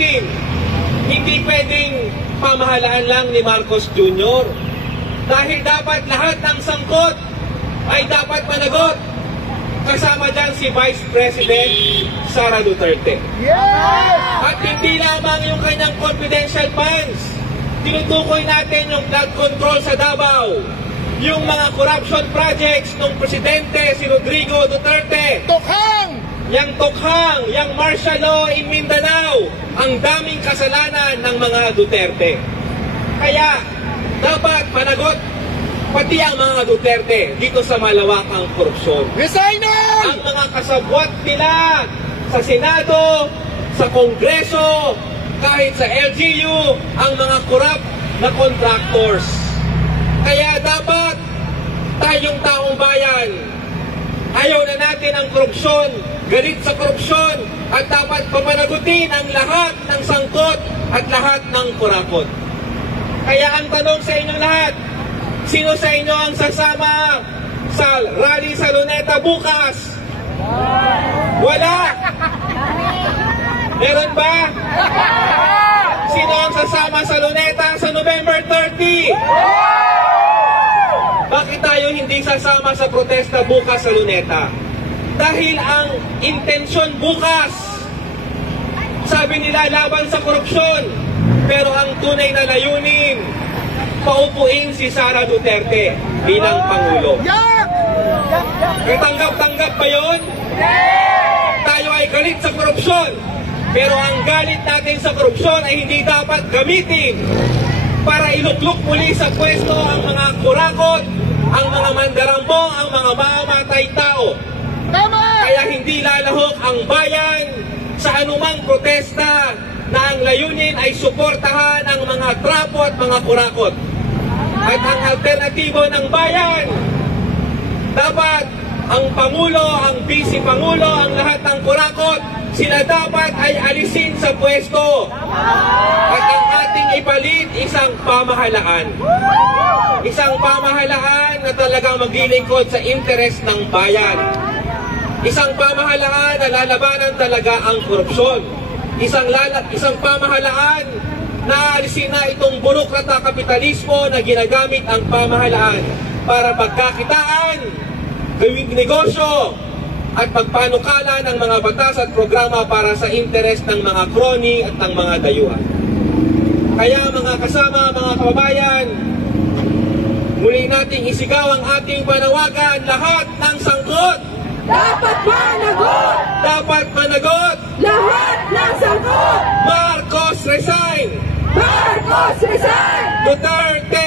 natin, hindi pwedeng pamahalaan lang ni Marcos Jr. Dahil dapat lahat ng sangkot ay dapat managot. Kasama dyan si Vice President Sara Duterte. At hindi lamang yung kanyang confidential funds. Tinutukoy natin yung flood control sa Davao, yung mga corruption projects ng Presidente si Rodrigo Duterte. Tokhang! Yang Tokhang, yang martial law in Mindanao, ang daming kasalanan ng mga Duterte. Kaya dapat managot pati ang mga Duterte dito sa malawakang korupsyon. Resignan! Ang mga kasabwat nila sa Senado, sa Kongreso, kahit sa LGU, ang mga corrupt na contractors. Kaya dapat tayong taong bayan, ayaw na natin ang korupsyon, galit sa korupsyon, at dapat papanagutin ang lahat ng sangkot at lahat ng kurakot. Kaya ang tanong sa inyo lahat, sino sa inyo ang sasama sa rally sa Luneta bukas? Wala! Meron ba? Sino ang sasama sa Luneta sa November 30? Bakit tayo hindi sasama sa protesta bukas sa Luneta? Dahil ang intensyon bukas, sabi nila laban sa korupsyon, pero ang tunay na layunin, paupuin si Sara Duterte bilang Pangulo. Tanggap-tanggap ba yun? Tayo ay galit sa korupsyon, pero ang galit natin sa korupsyon ay hindi dapat gamitin para iluklok muli sa pwesto ang mga kurakot, ang mga mandarambo, ang mga mamamatay tao. Kaya hindi lalahok ang bayan sa anumang protesta na ang layunin ay suportahan ang mga trapo at mga kurakot. At ang alternatibo ng bayan, dapat ang Pangulo, ang Vice Pangulo, ang lahat ng kurakot, sila dapat ay alisin sa pwesto. At ang ating ipalit, isang pamahalaan. Isang pamahalaan na talagang maglilingkod sa interes ng bayan. Isang pamahalaan na lalabanan talaga ang korupsyon. Isang pamahalaan na alisin na itong burokrata kapitalismo na ginagamit ang pamahalaan para pagkakitaan, gawing negosyo, at pagpanukala ng mga batas at programa para sa interes ng mga kroni at ng mga dayuhan. Kaya mga kasama, mga kababayan, muli nating isigaw ang ating panawagan, lahat ng sangkot dapat managot! Dapat managot! Lahat ng sangkot! Marcos resign! Marcos resign! Duterte